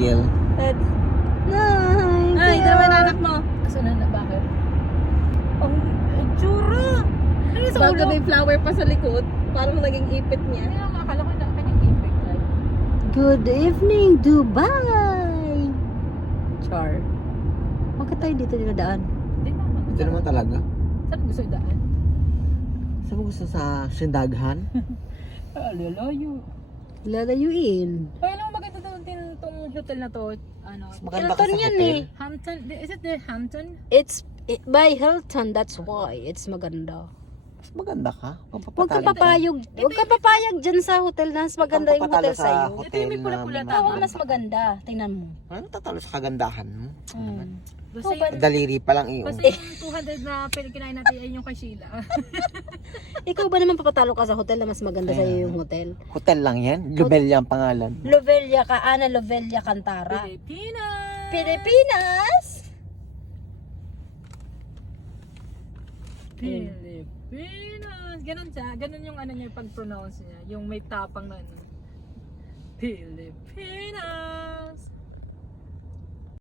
That's nice. Ay, naman anak mo. Kasunod na, bakit? Ang tsura. Ano sa Bago ulo? may flower pa sa likod. Parang naging ipit niya. Ay, akala ko na kanyang effect like. Good evening, Dubai! Char. Bakit tayo dito dinadaan? Di ba? Ito naman talaga. Saan gusto daan? Saan mo gusto sa Sindaghan? Lalayo. Lalayuin. Ay, alam mo maganda din tong hotel na to. Ano? Maganda ka Hilton sa yan hotel. eh. Hampton. Is it the Hampton? It's by Hilton, that's why. It's maganda. Mas maganda ka. Kung Huwag kang papatalo papayag. Huwag kang papayag dyan sa hotel na mas maganda yung hotel sa sa'yo. Ito yung may hotel pula-pula na tama. Oo, mas maganda. Tingnan mo. Ano tatalo sa kagandahan mo? Basta Oh, yung, Daliri pa lang iyo. basta yung 200 na kinain natin ay yung kay Sheila. Ikaw ba naman papatalo ka sa hotel na mas maganda Kaya sa'yo nga. yung hotel? Hotel lang yan. Lubelia ang pangalan. Lovelia ka, Ana Lovelia Cantara. Pilipinas! Pilipinas! Pilipinas! Ganon siya. Ganon yung ano niya pag-pronounce niya. Yung may tapang na ano. Pilipinas!